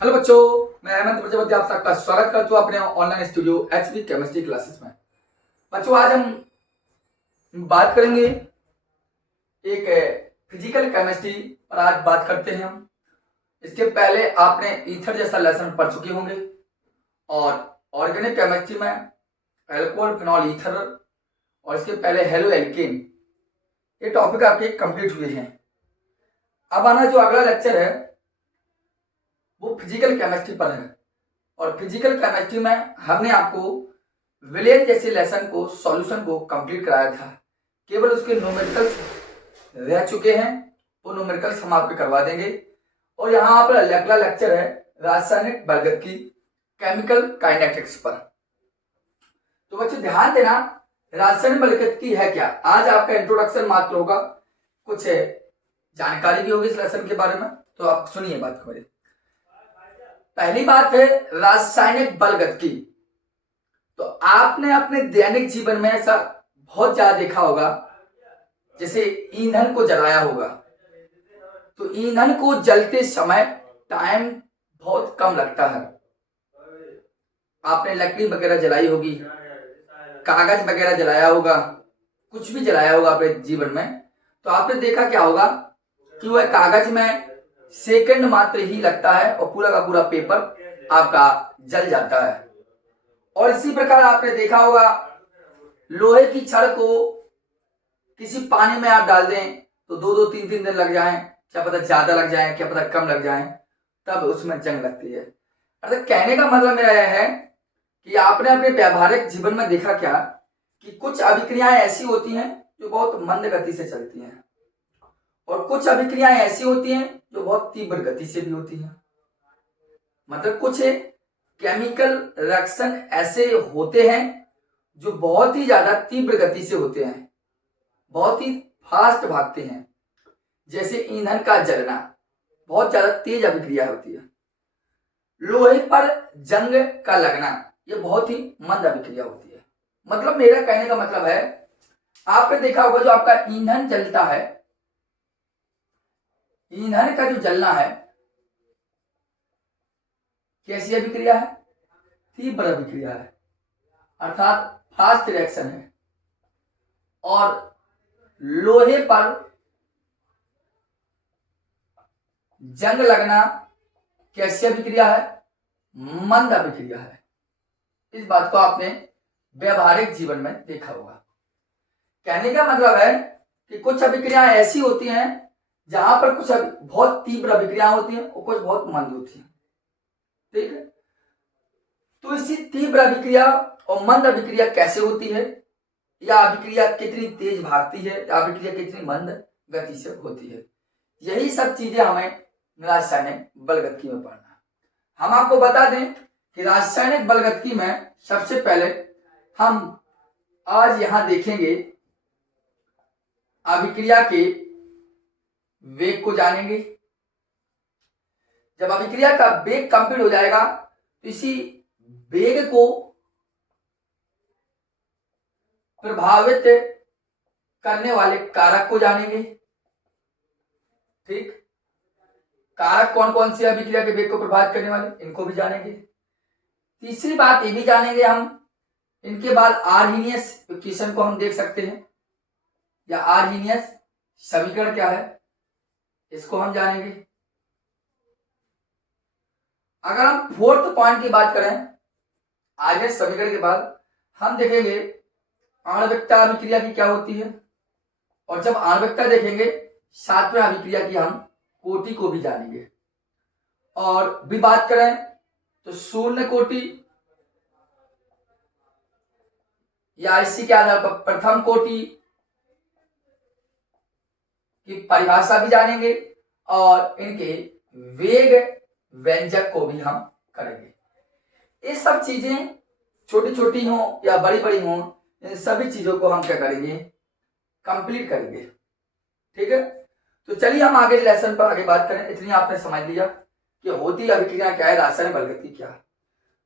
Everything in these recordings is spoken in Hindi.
हेलो बच्चों, मैं हेमंत प्रजापति आप सबका स्वागत करता हूँ अपने online studio HP chemistry classes में। बच्चों, आज हम बात करेंगे एक फिजिकल केमिस्ट्री पर। आज बात करते हैं हम। इसके पहले आपने ईथर जैसा लेसन पढ़ चुके होंगे और ऑर्गेनिक केमिस्ट्री में अल्कोहल फिनॉल ईथर और इसके पहले हेलो एल्केन, ये टॉपिक आपके कंप्लीट हुए हैं। अब आना जो अगला लेक्चर है वो फिजिकल केमिस्ट्री पर है और फिजिकल केमिस्ट्री में हमने आपको विलेन जैसे लेसन को सॉल्यूशन को कंप्लीट कराया था। केवल उसके न्यूमेरिकल्स रह चुके हैं, वो न्यूमेरिकल्स हम आपके करवा देंगे। और यहाँ पर अगला लेक्चर है रासायनिक बलगत केमिकल काइनेटिक्स पर। तो बच्चों ध्यान देना, रासायनिक बलगत है क्या। आज आपका इंट्रोडक्शन मात्र होगा, कुछ जानकारी भी होगी इस लेसन के बारे में, तो आप सुनिए बात को। पहली बात है रासायनिक बलगत। तो आपने अपने दैनिक जीवन में ऐसा बहुत ज्यादा देखा होगा, जैसे ईंधन को जलाया होगा तो ईंधन को जलते समय टाइम बहुत कम लगता है। आपने लकड़ी वगैरह जलाई होगी, कागज वगैरह जलाया होगा, कुछ भी जलाया होगा अपने जीवन में, तो आपने देखा क्या होगा कि वह कागज में सेकंड मात्र ही लगता है और पूरा का पूरा पेपर आपका जल जाता है। और इसी प्रकार आपने देखा होगा लोहे की छड़ को किसी पानी में आप डाल दें तो 2-2 3-3 दिन लग जाएं, क्या पता ज्यादा लग जाएं, क्या पता कम लग जाएं, तब उसमें जंग लगती है। अर्थात कहने का मतलब मेरा यह है कि आपने अपने व्यावहारिक जीवन में देखा क्या कि कुछ अभिक्रियाएं ऐसी होती हैं जो बहुत मंद गति से चलती हैं और कुछ अभिक्रियाएं ऐसी होती हैं जो बहुत तीव्र गति से भी होती हैं। मतलब कुछ केमिकल रिएक्शन ऐसे होते हैं जो बहुत ही ज्यादा तीव्र गति से होते हैं, बहुत ही फास्ट भागते हैं। जैसे ईंधन का जलना बहुत ज्यादा तेज अभिक्रिया होती है। लोहे पर जंग का लगना ये बहुत ही मंद अभिक्रिया होती है। मतलब मेरा कहने का मतलब है, आपने देखा होगा जो आपका ईंधन जलता है, ईंधन का जो जलना है कैसी अभिक्रिया है, तीव्र अभिक्रिया है, अर्थात फास्ट रिएक्शन है। और लोहे पर जंग लगना कैसी अभिक्रिया है, मंद अभिक्रिया है। इस बात को आपने व्यवहारिक जीवन में देखा होगा। कहने का मतलब है कि कुछ अभिक्रियाएं ऐसी होती हैं जहां पर कुछ बहुत तीव्र अभिक्रिया होती हैं और कुछ बहुत मंद होती हैं। ठीक है, तो इसी तीव्र अभिक्रिया और मंद अभिक्रिया कैसे होती है, या अभिक्रिया कितनी तेज भागती है, या अभिक्रिया कितनी मंद गति से होती है, यही सब चीजें हमें रासायनिक बलगतकी में पढ़ना। हम आपको बता दें कि रासायनिक बलगतकी में सबसे पहले हम आज यहां देखेंगे अभिक्रिया के वेग को जानेंगे। जब अभिक्रिया का वेग कंप्लीट हो जाएगा तो इसी वेग को प्रभावित करने वाले कारक को जानेंगे। ठीक, कारक कौन कौन से अभिक्रिया के वेग को प्रभावित करने वाले, इनको भी जानेंगे। तीसरी बात ये भी जानेंगे हम, इनके बाद आर्हीनियस इक्वेशन को हम देख सकते हैं, या आर्हीनियस समीकरण क्या है इसको हम जानेंगे। अगर हम फोर्थ पॉइंट की बात करें आर्हीनियस समीकरण के बाद, हम देखेंगे आणविकता अभिक्रिया की क्या होती है, और जब आणविकता देखेंगे साथ में अभिक्रिया की हम कोटि को भी जानेंगे। और भी बात करें तो शून्य कोटि या इसी के आधार पर प्रथम कोटि की परिभाषा भी जानेंगे और इनके वेग व्यंजक को भी हम करेंगे। ये सब चीजें छोटी छोटी हो या बड़ी बड़ी हो, इन सभी चीजों को हम क्या करेंगे, कंप्लीट करेंगे। ठीक है, तो चलिए हम आगे लेसन पर आगे बात करें। इतनी आपने समझ लिया कि होती अभिक्रिया क्या है, रासायनिक बलगतकी क्या है।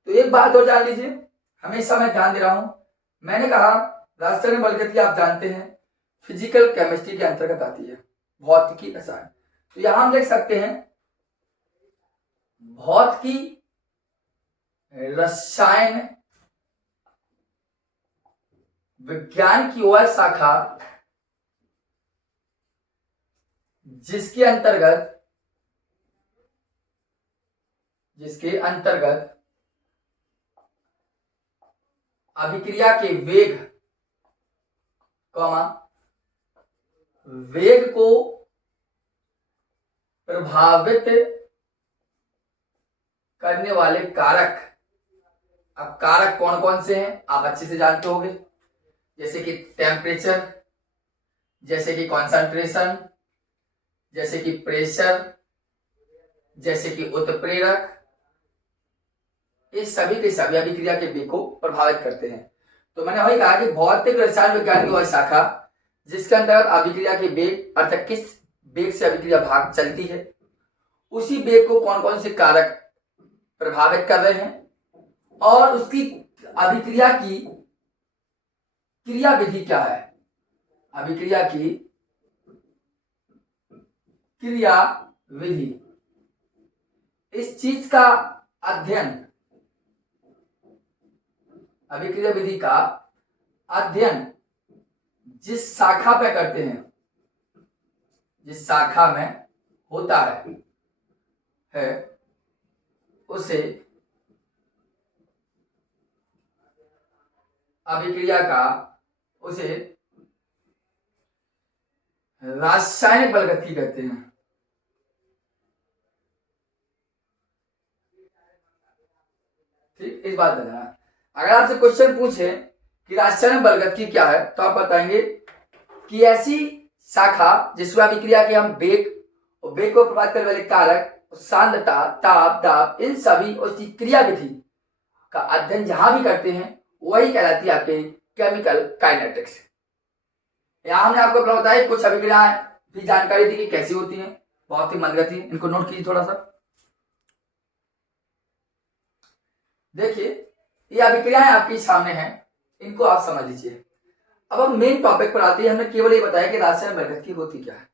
तो एक बात और जान लीजिए, हमेशा मैं ध्यान दे रहा हूं, मैंने कहा रासायनिक बलगतकी आप जानते हैं फिजिकल केमिस्ट्री के अंतर्गत आती है, भौतिकी रसायन। तो यहां हम देख सकते हैं भौतिकी रसायन विज्ञान की वह शाखा जिसके अंतर्गत अभिक्रिया के वेग को प्रभावित करने वाले कारक। अब कारक कौन कौन से हैं आप अच्छे से जानते होंगे, जैसे कि टेम्परेचर, जैसे कि कंसंट्रेशन, जैसे कि प्रेशर, जैसे कि उत्प्रेरक। ये सभी के सभी अभिक्रिया के वेग को प्रभावित करते हैं। तो मैंने वही कहा कि भौतिक रसायन विज्ञान की वह शाखा जिसके अंतर्गत अभिक्रिया के वेग अर्थात किस वेग से अभिक्रिया भाग चलती है, उसी वेग को कौन कौन से कारक प्रभावित कर रहे हैं और उसकी अभिक्रिया की क्रिया विधि क्या है। अभिक्रिया की क्रिया विधि, इस चीज का अध्ययन, अभिक्रिया विधि का अध्ययन जिस शाखा पे करते हैं, जिस शाखा में होता है उसे अभिक्रिया का उसे रासायनिक बलगति कहते हैं। ठीक, इस बात में अगर आपसे क्वेश्चन पूछे कि रासायनिक बलगति क्या है तो आप बताएंगे कि ऐसी शाखा जिसमें अभिक्रिया के हम वेग और वेग को प्रभावित करने वाले कारक, सांद्रता, ताप, दाब, इन सभी और उसकी क्रिया विधि का अध्ययन जहां भी करते हैं वही कहलाती है आपके केमिकल काइनेटिक्स। यहां हमने आपको बताया कुछ अभिक्रियाएं भी जानकारी दी कि कैसी होती हैं, बहुत ही मंदगति। इनको नोट कीजिए थोड़ा सा। देखिए ये अभिक्रियाएं आपके सामने हैं, इनको आप समझ लीजिए। अब हम मेन टॉपिक पर आते हैं। हमने केवल ये बताया कि रासायनिक बलगति होती क्या है।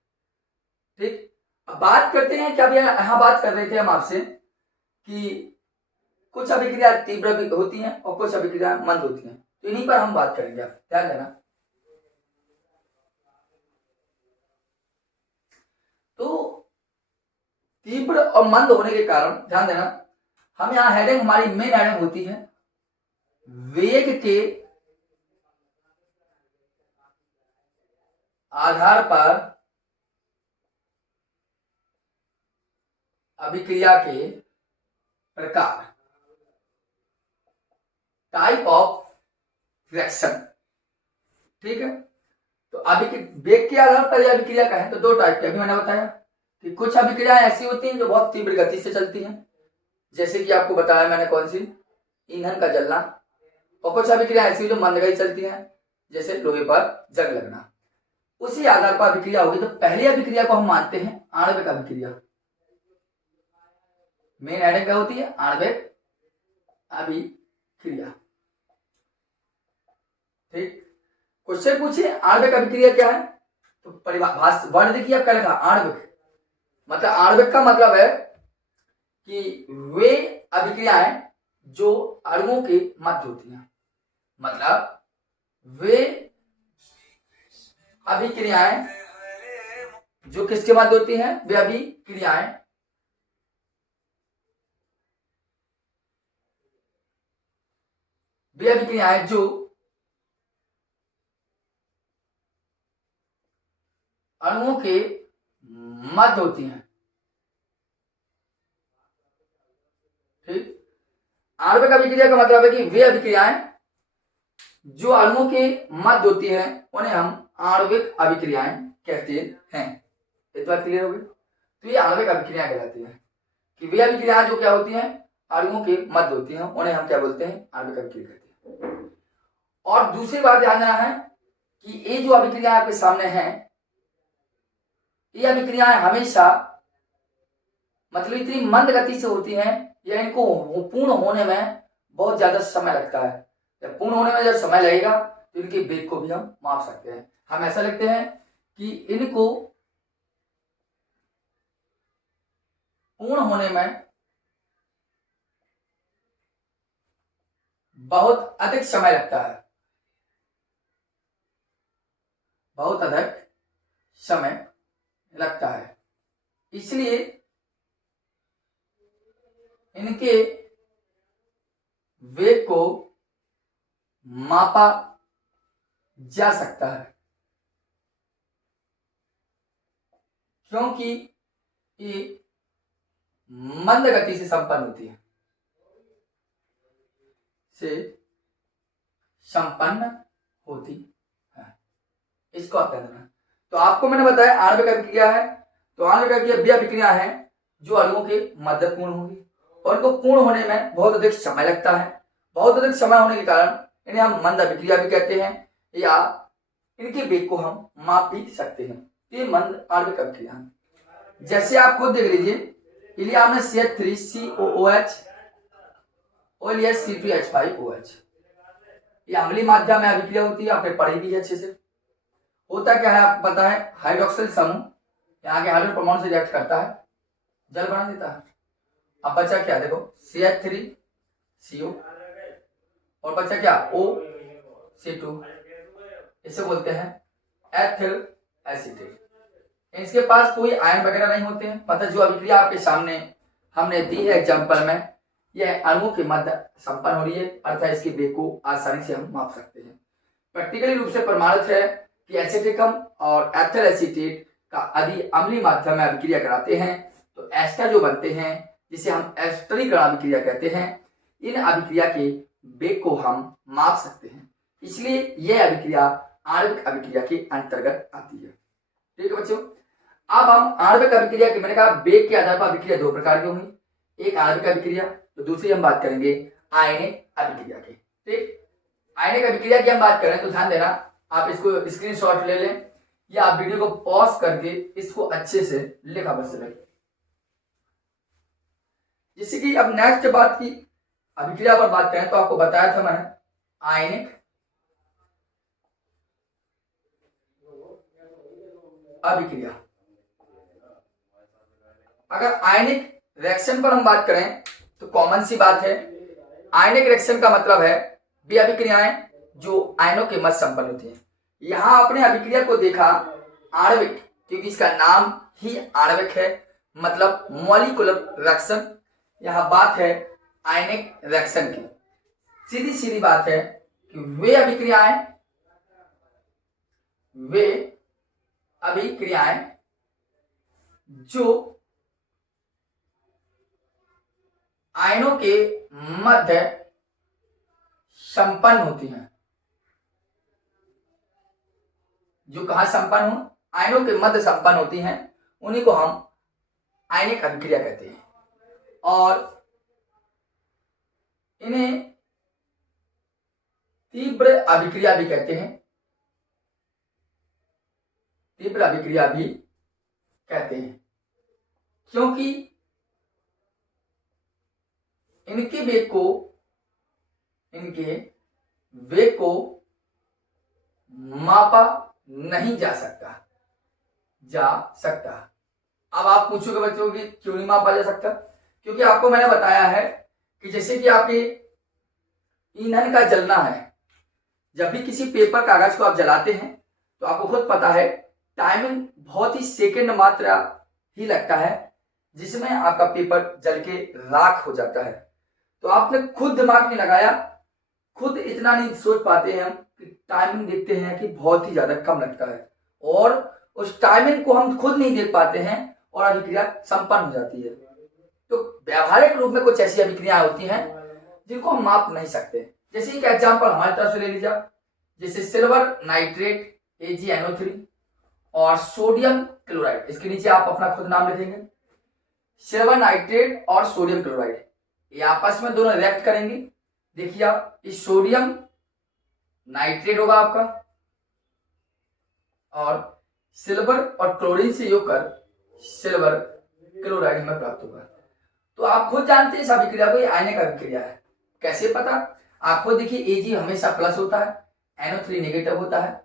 ठीक, अब बात करते हैं कि अभी यहां बात कर रहे थे हम आपसे कि कुछ अभिक्रिया तीव्र भी होती हैं और कुछ अभिक्रिया मंद होती हैं, तो इन्हीं पर हम बात करेंगे। आप ध्यान देना। तो तीव्र और मंद होने के कारण ध्यान देना, हम यहां हेडिंग, हमारी मेन हेडिंग होती है वेग के आधार पर अभिक्रिया के प्रकार, टाइप ऑफ रिएक्शन। ठीक है, तो वेग के आधार पर यह अभिक्रिया का है तो दो टाइप के अभी मैंने बताया कि कुछ अभिक्रियाएं ऐसी होती हैं जो बहुत तीव्र गति से चलती हैं, जैसे कि आपको बताया मैंने कौन सी, ईंधन का जलना, और कुछ अभिक्रिया ऐसी जो मंद गति चलती हैं जैसे लोहे पर जंग लगना। उसी आधार पर अभिक्रिया होगी। तो पहली अभिक्रिया को हम मानते हैं आणविक अभिक्रिया। मेन हेडिंग क्या होती है, आणविक अभिक्रिया। ठीक, क्वेश्चन पूछिए आणविक अभिक्रिया क्या है, तो परिभाषा वर्ड देखिए आप क्या लिखा, आणविक। मतलब आणविक का मतलब है कि वे अभिक्रियाएं जो अणुओं के मध्य होती हैं, मतलब वे अभिक्रियाएं जो किसके मध्य होती हैं, वे अभिक्रियाएं जो अणुओं के मध्य होती हैं। ठीक, आणविक अभिक्रिया का मतलब है कि वे अभिक्रियाएं जो अणुओं के मध्य होती हैं उन्हें हम आणविक अभिक्रियाएं कहते हैं। इस बात क्लियर हो गई। तो ये आणविक अभिक्रियाएं कहलाती हैं कि वे अभिक्रियाएं जो क्या होती हैं, अणुओं के मध्य होती हैं, उन्हें हम क्या बोलते हैं, आणविक अभिक्रिया कहते हैं। और दूसरी बात ध्यान देना है कि ये जो अभिक्रिया आपके सामने है, ये अभिक्रियाएं हमेशा मतलब इतनी मंद गति से होती हैं या इनको पूर्ण होने में बहुत ज्यादा समय लगता है। जब पूर्ण होने में जब समय लगेगा तो इनके वेग को भी हम माप सकते हैं। हम ऐसा लिखते हैं कि इनको पूर्ण होने में बहुत अधिक समय लगता है, बहुत अधिक समय लगता है। इसलिए इनके वेग को मापा जा सकता है, क्योंकि ये मंद गति से संपन्न होती है, इसको आप ध्यान देना। तो आपको मैंने बताया आणविक अभिक्रिया है, तो आणविक अभिक्रिया अभिक्रिया है जो अणुओं के मध्य पूर्ण होगी और इनको पूर्ण होने में बहुत अधिक समय लगता है। बहुत अधिक समय होने के कारण इन्हें हम मंद अभिक्रिया भी कहते हैं, या इनके वेग को हम माप भी सकते हैं। तो ये मंद आणविक अभिक्रिया है। जैसे आप खुद देख लीजिए, इसलिए आपने CH3COOH और लिया C2H5OH, ये अम्लीय माध्यम में अभिक्रिया होती है, आपने पढ़ी भी है अच्छे से। होता क्या है आपको पता है, हाइड्रोक्सिल समूह यहाँ के हाइड्रोजन परमाणु से रिएक्ट करता है, जल बना देता है। अब बचा क्या, देखो CH3CO और बचा क्या OC2, इसे बोलते हैं एथिल एसीटेट। इसके पास कोई आयन वगैरह नहीं होते हैं। पता जो अभिक्रिया आपके सामने हमने दी है एग्जाम्पल में, यह अणुओं के मध्य संपन्न हो रही है, अर्थात इसके वेग को आसानी से हम माप सकते हैं। प्रैक्टिकली रूप से प्रमाणित है कि एसीटिकम और एथिल एसीटेट का यदि अम्लीय माध्यम में अभिक्रिया कराते हैं तो एस्टर जो बनते हैं, जिसे हम एस्टरीकरण अभिक्रिया कहते हैं, इन अभिक्रिया के वेग को हम माप सकते हैं। इसलिए यह अभिक्रिया आणविक अभिक्रिया के अंतर्गत आती है। ठीक है बच्चों, अब हम आणविक अभिक्रिया की, मैंने कहा वेग के आधार पर अभिक्रिया दो प्रकार की होंगी, एक आणविक अभिक्रिया, तो दूसरी हम बात करेंगे आयनिक अभिक्रिया की। ठीक, आयनिक अभिक्रिया की हम बात करें तो ध्यान देना, आप इसको स्क्रीनशॉट ले लें या आप वीडियो को पॉज करके इसको अच्छे से लिखा बस रहे। जैसे कि अब नेक्स्ट बात की अभिक्रिया पर बात करें तो आपको बताया था मैंने आयनिक अभिक्रिया। अगर आयनिक रिएक्शन पर हम बात करें तो कॉमन सी बात है, आयनिक रिएक्शन का मतलब है वे अभिक्रियाएं जो आयनों के मध्य संपन्न होती हैं। यहां आपने अभिक्रिया को देखा आणविक, क्योंकि इसका नाम ही आणविक है, मतलब मॉलिक्यूलर रिएक्शन। यहां बात है आयनिक रिएक्शन की। सीधी सीधी बात है कि वे अभिक्रियाएं जो आयनों के मध्य संपन्न होती हैं, जो कहां संपन्न हो, आयनों के मध्य संपन्न होती हैं, उन्हीं को हम आयनिक अभिक्रिया कहते हैं। और इन्हें तीव्र अभिक्रिया भी कहते हैं, तीव्र अभिक्रिया भी कहते हैं, क्योंकि इनके वेग को मापा नहीं जा सकता। अब आप पूछोगे बच्चों कि क्यों नहीं मापा जा सकता? क्योंकि आपको मैंने बताया है कि जैसे कि आपके ईंधन का जलना है, जब भी किसी पेपर कागज को आप जलाते हैं तो आपको खुद पता है टाइमिंग बहुत ही सेकंड मात्रा ही लगता है, जिसमें आपका पेपर जल के राख हो जाता है। तो आपने खुद दिमाग नहीं लगाया, खुद इतना नहीं सोच पाते हैं हम कि टाइमिंग देखते हैं कि बहुत ही ज्यादा कम लगता है, और उस टाइमिंग को हम खुद नहीं देख पाते हैं और अभिक्रिया संपन्न हो जाती है। तो व्यावहारिक रूप में कुछ ऐसी अभिक्रियाएं होती हैं जिनको हम माप नहीं सकते। जैसे एक एग्जांपल हमारी तरफ से ले लीजिए, जैसे सिल्वर नाइट्रेट AgNO3 और सोडियम क्लोराइड, इसके नीचे आप अपना खुद नाम लिखेंगे। सिल्वर नाइट्रेट और सोडियम क्लोराइड ये आपस में दोनों रिएक्ट करेंगे। देखिए आप, इस सोडियम नाइट्रेट होगा आपका और सिल्वर और क्लोरीन से योग कर सिल्वर क्लोराइड हमें प्राप्त होगा। तो आप खुद जानते हैं इस अभिक्रिया को, ये आयनिक अभिक्रिया है। कैसे पता? आपको देखिए Ag हमेशा प्लस होता है, NO3 नेगेटिव होता है,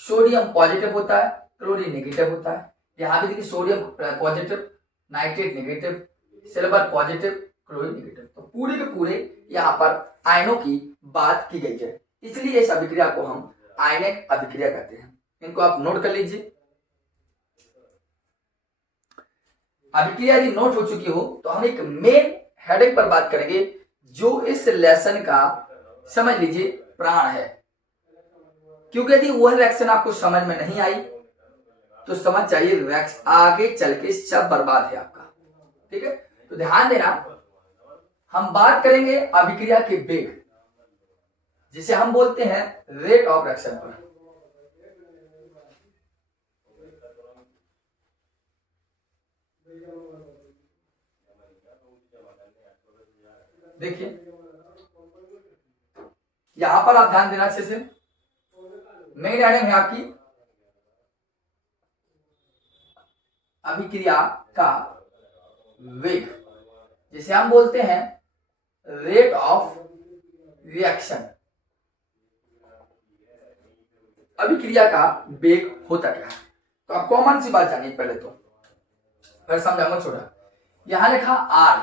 सोडियम पॉजिटिव होता है, क्लोरीन नेगेटिव होता है। यहाँ भी देखिए sodium positive, nitrate negative, silver positive, chlorine negative. तो पूरे के पूरे यहाँ पर आयनों की बात की गई है, इसलिए इस अभिक्रिया को हम आयनिक अभिक्रिया कहते हैं। इनको आप नोट कर लीजिए। अभिक्रिया यदि नोट हो चुकी हो तो हम एक मेन हेडिंग पर बात करेंगे जो इस लेसन का समझ लीजिए प्राण है, क्योंकि यदि वह रिएक्शन आपको समझ में नहीं आई तो समझ चाहिए आगे चल के सब बर्बाद है आपका। ठीक है, तो ध्यान देना, हम बात करेंगे अभिक्रिया के वेग, जिसे हम बोलते हैं रेट ऑफ रिएक्शन पर। देखिए यहां पर आप ध्यान देना अच्छे से, मेन हेडिंग है आपकी अभिक्रिया का वेग, जिसे हम बोलते हैं रेट ऑफ रिएक्शन। अभिक्रिया का वेग होता क्या है, तो आप कॉमन सी बात जानिए पहले, तो फिर समझाऊंगा छोटा। यहां लिखा आर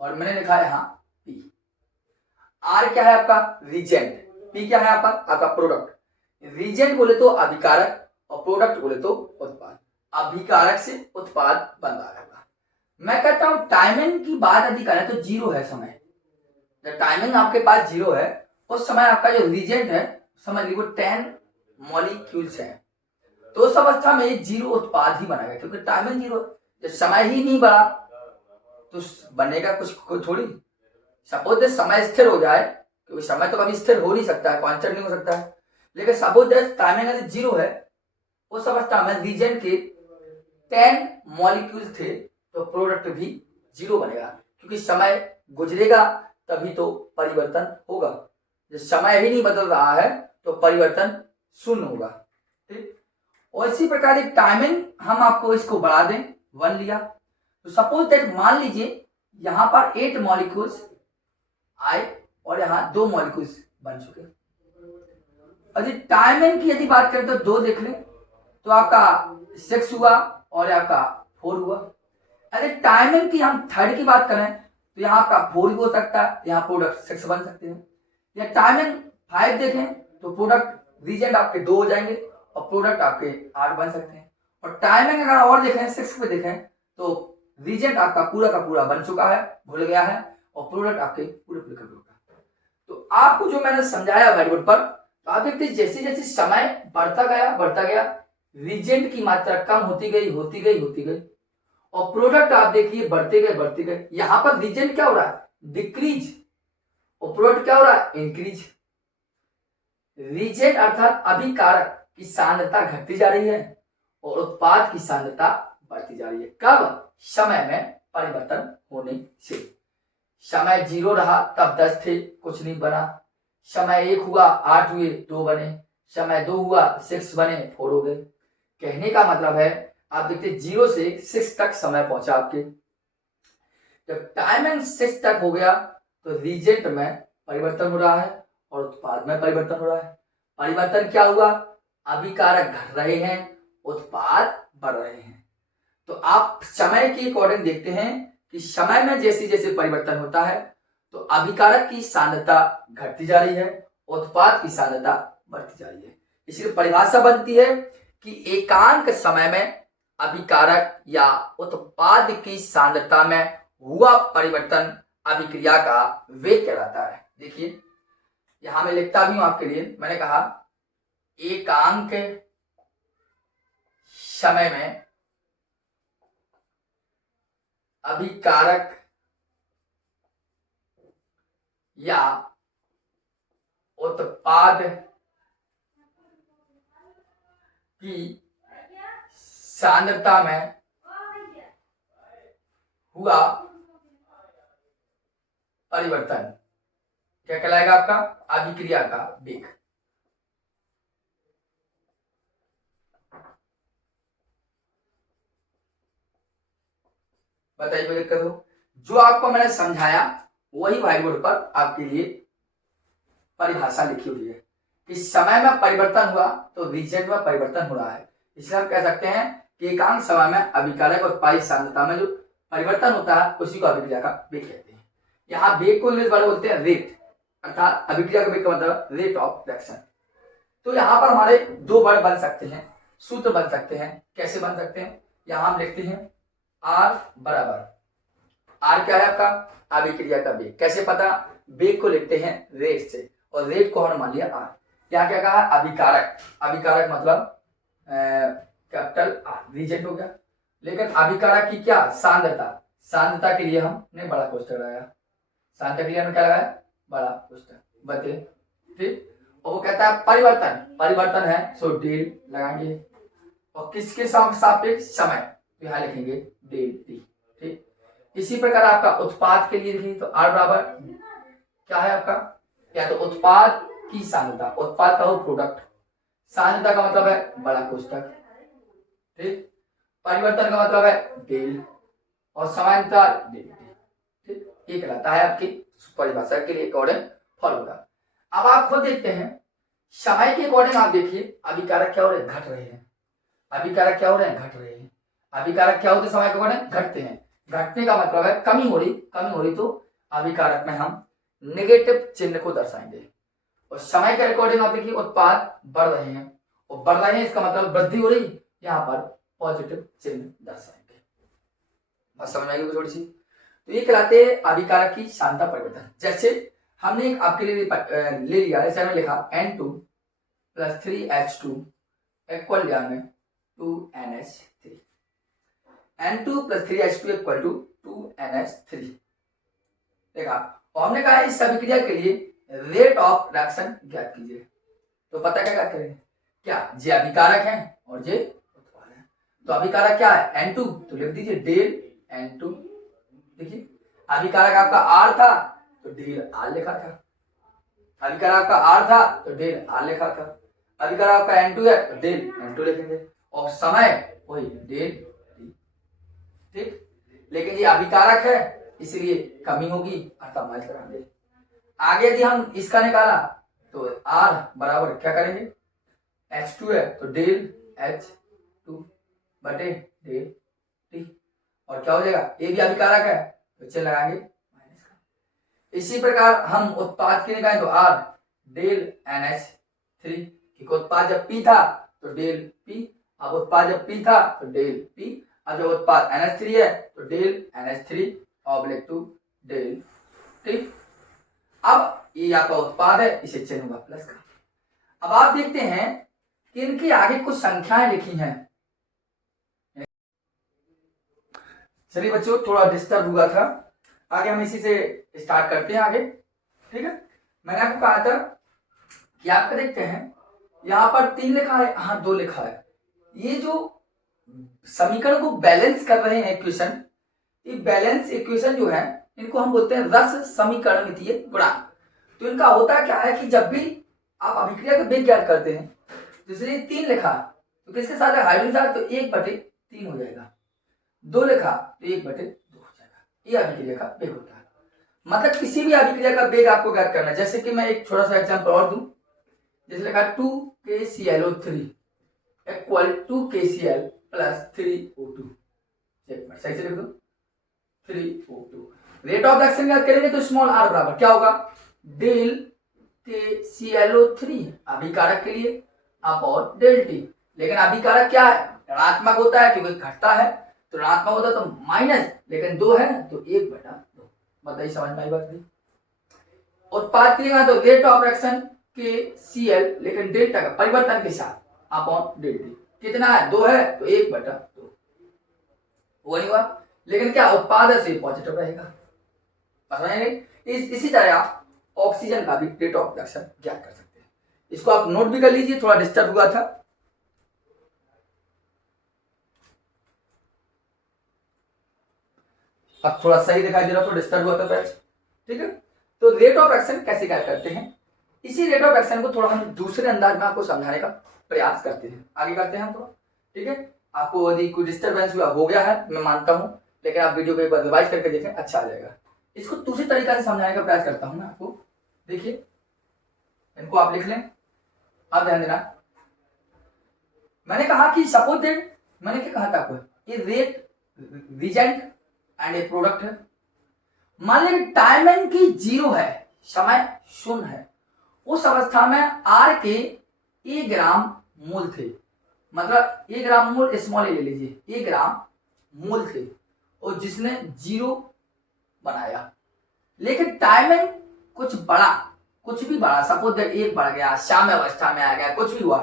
और मैंने लिखा यहां पी। आर क्या है आपका रिजेंट, पी क्या है आपका प्रोडक्ट। रिजेंट बोले तो अभिकारक और प्रोडक्ट बोले तो उत्पाद। अभिकारक से उत्पाद बन रहा है। मैं कहता हूं टाइमिंग की बात यदि करें तो जीरो है समय, जब टाइमिंग आपके पास जीरो है उस समय आपका जो रिजेंट है समझ लीजिए 10 मॉलिक्यूल्स है, तो उस अवस्था में ये जीरो उत्पाद ही बनेगा, क्योंकि टाइमिंग जीरो, जब समय ही नहीं बढ़ा तो बनेगा कुछ थोड़ी। सपोज समय स्थिर हो जाए, क्योंकि समय तो कभी स्थिर हो नहीं सकता है, कांस्टेंट नहीं हो सकता है, लेकिन सपोज टाइमिंग यदि जीरो है उस अवस्था में रीजन के 10 मॉलिक्यूल्स थे तो प्रोडक्ट भी जीरो बनेगा, क्योंकि समय गुजरेगा तभी तो परिवर्तन होगा। जब समय ही नहीं बदल रहा है तो परिवर्तन शून्य होगा। ठीक, और इसी प्रकार एक टाइमिंग हम आपको इसको बढ़ा दें 1 लिया, तो सपोज दैट मान लीजिए यहां पर 8 मॉलिक्यूल्स आए और यहां 2 मॉलिक्यूल्स बन चुके। और टाइमिंग की यदि बात करें तो 2 देख लें तो आपका 6 हुआ और आपका 4 हुआ। अरे टाइमिंग की हम थर्ड की बात करें तो यहाँ आपका 4 भी हो सकता है, यहाँ प्रोडक्ट 6 बन सकते हैं। या टाइमिंग 5 देखें तो प्रोडक्ट रीजेंट आपके 2 हो जाएंगे और प्रोडक्ट आपके 8 बन सकते हैं। और टाइमिंग अगर और देखें 6 पे देखें तो रीजेंट आपका पूरा का पूरा बन चुका है, भूल गया है, और प्रोडक्ट आपके पूरे पूरे का। तो आपको जो मैंने समझाया व्हाइट पर, तो आप देखते जैसे जैसे समय बढ़ता गया रीजेंट की मात्रा कम होती गई और प्रोडक्ट आप देखिए बढ़ते गए। यहां पर रीजेंट क्या हो रहा है, डिक्रीज, और प्रोडक्ट क्या हो रहा है, इंक्रीज। रीजेंट अर्थात अभिकारक की सांद्रता घटती जा रही है और उत्पाद की सांद्रता बढ़ती जा रही है। कब, समय में परिवर्तन होने से। समय 0 रहा तब 10 थे, कुछ नहीं बना। समय 1 हुआ 8 हुए, 2 बने। समय 2 हुआ 6 बने, 4 हो गए। कहने का मतलब है आप देखते 0 से 6 तक समय पहुंचा आपके। जब टाइमिंग 6 तक हो गया तो रीजेंट में परिवर्तन हो रहा है और उत्पाद में परिवर्तन हो रहा है। परिवर्तन क्या हुआ, अभिकारक घट रहे हैं, उत्पाद बढ़ रहे हैं। तो आप समय के अकॉर्डिंग देखते हैं कि समय में जैसे जैसे परिवर्तन होता है तो अभिकारक की सांद्रता घटती जा रही है, उत्पाद की सांद्रता बढ़ती जा रही है। इसलिए परिभाषा बनती है कि एकांक समय में अभिकारक या उत्पाद की सांद्रता में हुआ परिवर्तन अभिक्रिया का वेग कहलाता है। देखिए यहां मैं लिखता भी हूं आपके लिए, मैंने कहा एकांक समय में अभिकारक या उत्पाद की सांद्रता में हुआ परिवर्तन क्या कहलाएगा, आपका अभिक्रिया का वेग। बताइए कोई दिक्कत हो? जो आपको मैंने समझाया वही व्हाइट बोर्ड पर आपके लिए परिभाषा लिखी हुई है कि समय में परिवर्तन हुआ तो रीजेंट में परिवर्तन हो रहा है। इसलिए हम कह सकते हैं कि एकांक समय में अभिकारक और उत्पाद सांद्रता में जो परिवर्तन होता है उसी को अभिक्रिया का वेग कहते हैं। यहाँ वेग को इंग्लिश वाले बोलते हैं रेट। अर्थात अभिक्रिया का वेग का मतलब रेट ऑफ रिएक्शन। तो यहाँ पर हमारे दो वर्ड बन सकते हैं, सूत्र बन सकते हैं। कैसे बन सकते हैं? यहाँ हम लिखते हैं R बराबर, R क्या है आपका? अभिक्रिया का वेग। कैसे पता? वेग को लिखते हैं रेट से, और रेट को हमने मान लिया R। यहाँ क्या कहा? अभिकारक। अभिकारक मतलब कैपिटल R, रीजेंट हो गया। लेकिन अभिकारक की क्या? सांद्रता। सांद्रता के लिए हमने बड़ा कोष्ठक लगाया। सांद्रता के लिए हमने क्या लगाया? बड़ा कोष्ठक बटे, ठीक। और वो कहता है परिवर्तन, परिवर्तन है सो डेल लगाएंगे, और किसके सापेक्ष? समय, तो यहाँ लिखेंगे डेल टी, ठीक। इसी प्रकार आपका उत्पाद के लिए लिखेंगे तो R बराबर क्या है आपका? या तो उत्पाद की सांद्रता, उत्पाद का हो प्रोडक्ट, सांद्रता का मतलब है बड़ा कोष्ठक, ठीक। परिवर्तन का मतलब है डेल, और समानांतर डेल टी, ठीक। ये कहलाता है आपकी परिभाषा के लिए अकॉर्डिंग फॉर्मूला। अब आप खुद देखते हैं समय के अकॉर्डिंग, आप देखिए अभिकारक क्या हो रहे हैं? घट रहे हैं। अभिकारक क्या हो रहे हैं? घट रहे हैं। अभिकारक क्या होते हैं? समय के अकॉर्डिंग घटते हैं। घटने का मतलब है कमी हो रही, कमी हो रही, तो अभिकारक में हम नेगेटिव चिन्ह को दर्शाएंगे। और समय के अकॉर्डिंग आप देखिए उत्पाद बढ़ रहे हैं, और बढ़ रहे हैं इसका मतलब वृद्धि हो रही, यहाँ पर पॉजिटिव चिन्ह दर्शाएंगे। बस समझ में आएगी थोड़ी सी। तो ये कहलाते हैं अभिकारक की सांद्रता परिवर्तन। जैसे हमने एक आपके लिए ले लिया, जैसे हमने लिखा N2 + 3H2 इक्वल लिया हमें 2NH3। N2 + 3H2 equal to 2NH3 देखा। और हमने कहा इस अभिक्रिया के लिए रेट ऑफ रिएक्शन ज्ञात कीजिए। तो पता क्या ज्ञात करेंगे? क्या? जे अभिकारक है और जे उत्पाद है। तो अभिकारक क्या है? N2, तो लिख दीजिए डेल N2। देखिए अभिकारक आपका R था तो डेल R लिखा था, अभिकारक आपका R था तो डेल R लिखा था, अभिकारक आपका N2 है तो डेल N2 लिखेंगे, और समय वही डेल T, ठीक। लेकिन ये अभिकारक है इसलिए कमी होगी, अर्थात माइनस लगाएंगे। आगे यदि हम इसका निकाला तो R बराबर क्या करेंगे? H2 है तो डेल H2 बटे डेल T, और क्या हो जाएगा? ये भी अभिकारक है तो चिन्ह लगाएंगे माइनस का। इसी प्रकार हम उत्पाद के निकालें तो R डेल NH3, क्योंकि उत्पाद जब P था तो डेल P, अब उत्पाद जब P था तो डेल P, अब जब उत्पाद NH3 है तो डेल NH3/2 डेल, ठीक। अब ये आपका उत्पाद है, इसे चिन्ह होगा प्लस का। अब आप देखते हैं कि इनके आगे कुछ संख्याएं लिखी हैं। चलिए बच्चों, थोड़ा डिस्टर्ब हुआ था, आगे हम इसी से स्टार्ट करते हैं आगे, ठीक है। मैंने आपको कहा था कि आपका देखते हैं यहाँ पर 3 लिखा है, हाँ 2 लिखा है। ये जो समीकरण को बैलेंस कर रहे हैं इक्वेशन, ये बैलेंस इक्वेशन जो है इनको हम बोलते हैं रस समीकरणितीय गुणांक। तो इनका होता क्या है कि जब भी आप अभिक्रिया का वेग ज्ञात करते हैं, जैसे 3 लिखा तो किसके साथ है? हाइड्रोजन साथ, तो 1/3 हो जाएगा। 2 लिखा तो 1/2 हो जाएगा। ये अभिक्रिया का वेग होता है। मतलब किसी भी अभिक्रिया का वेग आपको ज्ञात करना है। जैसे कि मैं एक छोटा सा एग्जांपल और दूं, जैसे लिखा 2KClO3 इक्वल 2KCl + 3O2, सही से लिख दो 3O2। रेट ऑफ रिएक्शन ज्ञात करेंगे तो स्मॉल r बराबर क्या होगा? डेल KClO3 अभिकारक के लिए अपॉन डेल T। लेकिन अभिकारक क्या है? ऋणात्मक होता है क्योंकि घटता है, तो ऋणात्मक होता है तो माइनस, लेकिन 2 है तो 1/2। बताइए समझ में आई बात नहीं? उत्पाद के तो रेट ऑफ रिएक्शन KCl, लेकिन डेल्टा का परिवर्तन के साथ अपॉन डेल T कितना है? 2 है तो 1/2 वो नहीं हुआ। लेकिन क्या उत्पाद से पॉजिटिव रहेगा। इसी तरह आप ऑक्सीजन का भी रेट ऑफ रिएक्शन ज्ञात कर सकते हैं। इसको आप नोट भी कर लीजिए, थोड़ा डिस्टर्ब हुआ था। अब थोड़ा सही दिखाई दे रहा, तो डिस्टर्ब हुआ था बैच, ठीक है। तो रेट ऑफ रिएक्शन कैसे क्या करते हैं, इसी रेट ऑफ रिएक्शन को थोड़ा हम दूसरे अंदाज में आपको समझाने का प्रयास करते हैं, आगे करते हैं थोड़ा, ठीक है। आपको यदि कोई डिस्टर्बेंस हो गया है मैं मानता हूं, लेकिन आप वीडियो को एक बार रिवाइज करके देखें, अच्छा आ जाएगा। इसको दूसरी तरीका से समझाने का प्रयास करता हूं मैं आपको। देखिए इनको आप लिख लें, आप ध्यान देना। मैंने कहा कि सपोज दैट, मैंने क्या कहा था आपको, ये rate reagent and a product है। मान लें टाइम एन की 0 है, समय शून्य है, उस अवस्था में आर के ए ग्राम मूल थे, मतलब ए ग्राम मूल स्मॉल ए ले लीजिए, ए ग्राम मूल थे और जिसने 0 बनाया, लेकिन टाइमिंग कुछ बड़ा, कुछ भी बड़ा, सपोज दैट एक बढ़ गया, साम्य अवस्था में आ गया, कुछ भी हुआ,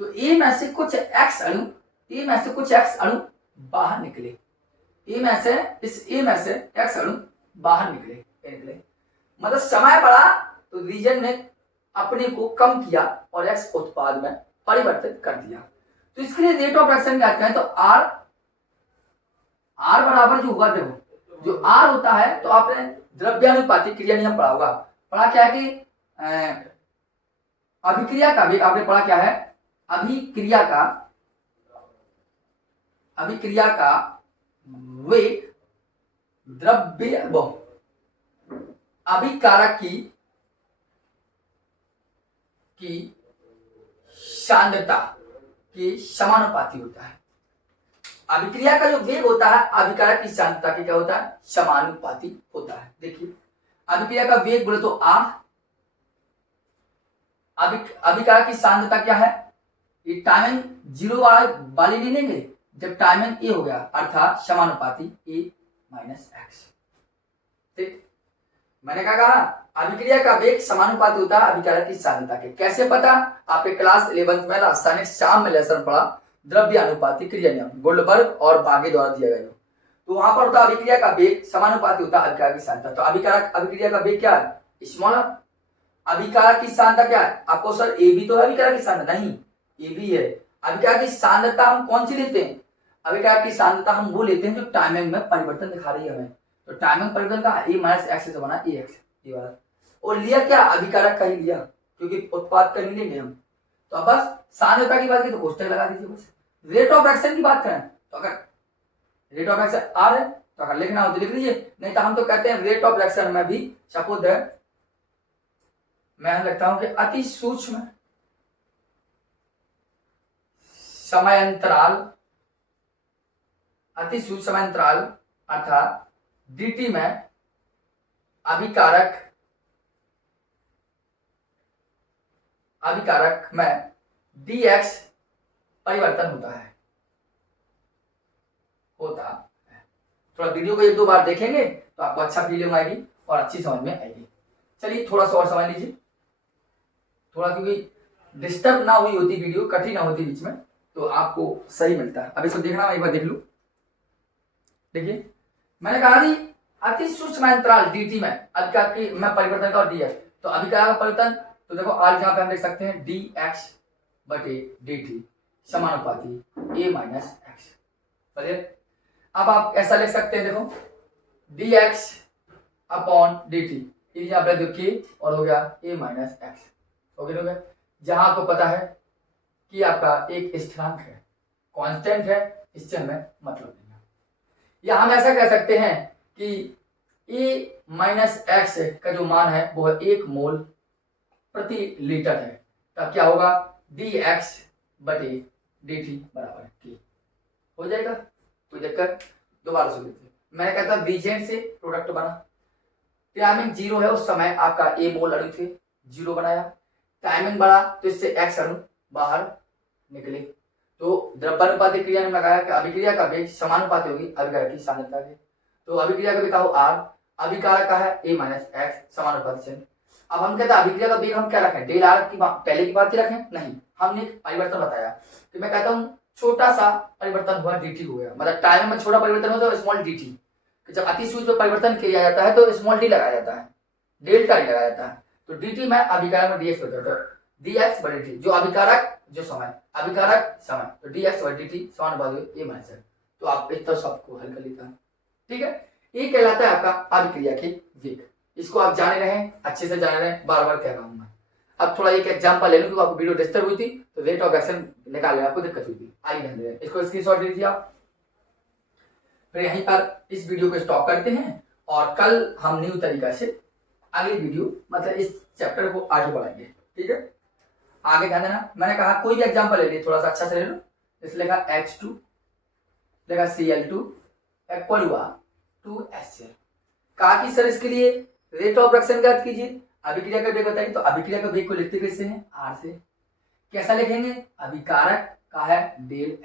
तो ए में से कुछ एक्स अणु बाहर निकले, ए में से एक्स अणु बाहर निकले, मतलब समय बढ़ा तो रीजन ने अपने को कम किया और एक्स उत्पाद में परिवर्तित कर दिया। तो इसके लिए रेट ऑफ रिएक्शन क्या कहें तो आर बराबर जो होगा, देखो जो आर होता है तो आपने द्रव्यानुपातिक क्रिया नियम पढ़ा होगा, पढ़ा क्या है कि अभिक्रिया का वेग, आपने पढ़ा क्या है, अभिक्रिया का वेग द्रव्य अभिकारक की सांद्रता के समानुपाती होता है। अभिक्रिया का जो वेग होता है अभिकारक की सांद्रता के क्या होता है, समानुपाती होता है। देखिए अभिक्रिया का वेग बोले तो आर, अभिकारक की सांद्रता क्या है, ये टाइमिंग 0 वाली ले लेंगे, जब टाइमिंग ए हो गया अर्थात समानुपाती ए माइनस एक्स। ठीक, मैंने क्या कहा, अभिक्रिया का वेग समानुपाती होता है अभिकारक की सांद्रता के। कैसे पता, आपके क्लास 11th में रासायनिक शाम में लेसन पढ़ा, द्रव्य अनुपाती क्रिया नियम, गोल्डबर्ग और बागे द्वारा दिया गया, तो वहां पर होता है अभिक्रिया का वेग समानुपाती होता है अभिकारक की सांद्रता। तो अभिक्रिया का वेग क्या है, स्मॉल आर। अभिकारक की सांद्रता क्या है, आपको सर ए भी तो है अभिकारक की सांद्रता, नहीं ए भी है। अभिकारक की सांद्रता हम कौन सी लेते हैं, अभिकारक की सांद्रता हम वो लेते हैं जो टाइमिंग में परिवर्तन दिखा रही है हमें, तो टाइमिंग परिवर्तन का ए माइनस एक्स से बना ए एक्स, ये वाला, और लिया क्या, अभिकारक का ही लिया, क्योंकि उत्पाद का नहीं लेंगे हम। तो अब बस सांद्रता की बात की तो कोष्टक लगा दीजिए बस। रेट ऑफ रिएक्शन की बात करें तो अगर रेट ऑफ रिएक्शन आर है तो अगर लिखना हो तो लिख लीजिए, नहीं तो हम तो कहते हैं रेट ऑफ रिएक्शन में भी सपोज है, मैं लिखता हूं कि अति सूक्ष्म समयांतराल अर्थात dt में अभिकारक में dx परिवर्तन होता है। थोड़ा वीडियो को 1-2 बार देखेंगे तो आपको अच्छा फीलिंग आएगी और अच्छी समझ में आएगी। चलिए थोड़ा सा और समझ लीजिए, थोड़ा, क्योंकि डिस्टर्ब ना हुई होती वीडियो, कठिन ना होती बीच में, तो आपको सही मिलता है। अब इसको देखना, एक बार देख लो। देखिए मैंने कहा थी अति सूक्ष्म अंतराल dt में अभिकारक की में परिवर्तन का dx, तो अभिकारक का परिवर्तन, तो देखो आज यहाँ पे हम देख सकते हैं dx बटे dt समानुपाती a माइनस एक्स। चलिए अब आप ऐसा लिख सकते हैं, देखो dx अपॉन dt, यहाँ पे देखिए और हो गया a माइनस एक्स, हो गया। जहां आपको पता है कि आपका एक स्थिरांक है, कांस्टेंट है, इससे हमें मतलब नहीं है। या हम ऐसा कह सकते हैं कि a माइनस एक्स का जो मान है वो है 1 मोल प्रति लीटर है, तब क्या होगा dx बटे dt बराबर t हो जाएगा। तो देखकर दोबारा सुन लीजिए, मैंने कहता रीजेंट से प्रोडक्ट बना, टाइमिंग 0 है उस समय आपका a मोल अणु थे, 0 बनाया, टाइमिंग बढ़ा तो इससे x अणु बाहर निकले, तो द्रव्यानुपातिक क्रिया ने लगाया कि अभिक्रिया का वेग समानुपाती होगी अभिकारक की सांद्रता के, तो अभिक्रिया का वेग का हो r, अभिकारक का है a माइनस एक्स समानुपाती से। अब हम कहते हैं अभिक्रिया का वेग हम क्या रखें, डेल आर की पहले की बात ही रखें, नहीं, हमने परिवर्तन बताया कि मैं कहता हूँ छोटा सा परिवर्तन हुआ dt हो गया, मतलब टाइम में छोटा परिवर्तन हो तो स्मॉल dt, जब अति सूक्ष्म परिवर्तन किया जाता है तो स्मॉल डी लगाया जाता है, डेल्टा ही लगाया जाता है, तो dt में अभिकारक में dx हो जाता है, dx बटे dt, जो अभिकारक जो समय, अभिकारक समय, तो dx बटे dt समानुपाती a माइनस, तो आप इस तरह सबको हल कर लेता है। ठीक है, ये कहलाता है आपका अभिक्रिया के वेग, इसको आप जाने रहे, अच्छे से जाने रहे, बार बार कह रहा हूं मैं। अब थोड़ा एक एग्जांपल ले लूं, क्योंकि आपको वीडियो डिस्टर्ब हुई थी तो रेट ऑफ रिएक्शन निकालने में आपको दिक्कत हुई थी। आइए ध्यान दें, इसको स्क्रीनशॉट ले लीजिए आप। फिर यहीं पर इस वीडियो को स्टॉप करते हैं और कल हम न्यू तरीका से अगली वीडियो मतलब इस चैप्टर को आगे बढ़ाएंगे। ठीक है, आगे ध्यान देना, मैंने कहा कोई भी एग्जांपल ले लीजिए, थोड़ा सा अच्छा से ले लो। इसलिए लिखा H2 लिखा Cl2 इक्वल हुआ 2HCl। कहा कि सर इसके लिए रेट ऑफ रिएक्शन ज्ञात कीजिए, अभिक्रिया का वेग बताइए, तो अभिक्रिया का वेग को लिखते कैसे हैं, आर से। कैसा लिखेंगे, अभिकारक का है डेल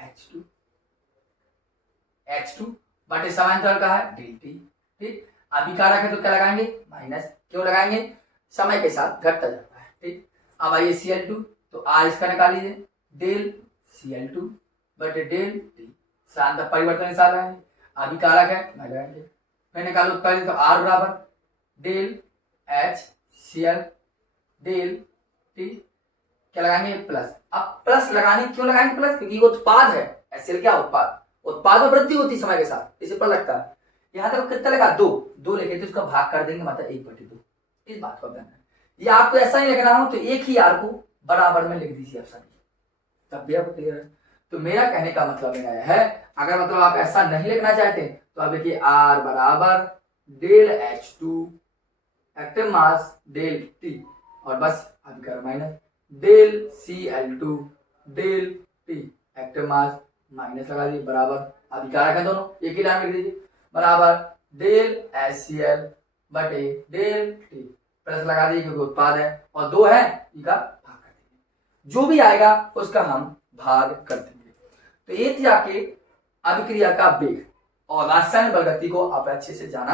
H2 बटे समांतर का है डेल T। ठीक, अभिकारक है तो क्या लगाएंगे, माइनस। क्यों लगाएंगे, समय के साथ घटता जाता है। ठीक, अब आइए Cl2, तो आर इसका निकाल लीजिए, डेल Cl2 बटे डेल T, सांतर परिवर्तन साथ आएंगे, अभिकारक है मैं लगाएंगे, फिर निकालो उत्पादित, तो आर बराबर डेल HCl डेल T, क्या लगाएंगे, प्लस। अब प्लस लगाने क्यों लगाएंगे प्लस, क्योंकि उत्पाद है, HCl क्या उत्पाद, उत्पाद में वृद्धि होती है समय के साथ, इसे पर लगता है। यहाँ तक कितना लगा, दो लेके, तो उसका भाग कर देंगे, मतलब 1/2। इस बात को ध्यान है, ये आपको ऐसा ही लिखना हो तो एक ही आर को बराबर में लिख दीजिए आप सभी, तब भी आपको क्लियर है। तो मेरा कहने का मतलब मेरा है, अगर मतलब आप ऐसा नहीं लिखना चाहते तो आप देखिए आर बराबर del H2 active mass del T, और बस अभिकारक minus del Cl2 del T active mass minus लगा दीजिए, बराबर अभिकारक है दोनों, एक ही लाइन लिख दीजिए, बराबर डेल HCl बटे डेल T, प्लस लगा दीजिए क्योंकि उत्पाद है और 2 है, इसका भाग कर देंगे, जो भी आएगा उसका हम भाग कर देंगे। तो ये थी आपके अभिक्रिया का वेग और रासायनिक बलगति को आप अच्छे से जाना।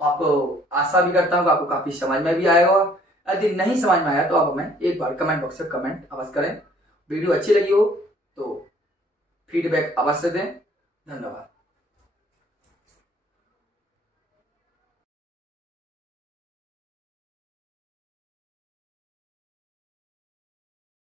आपको आशा भी करता हूँ कि आपको काफी समझ में भी आएगा। यदि नहीं समझ में आया तो आप हमें एक बार कमेंट बॉक्स में कमेंट अवश्य करें। वीडियो अच्छी लगी हो तो फीडबैक अवश्य दें। धन्यवाद।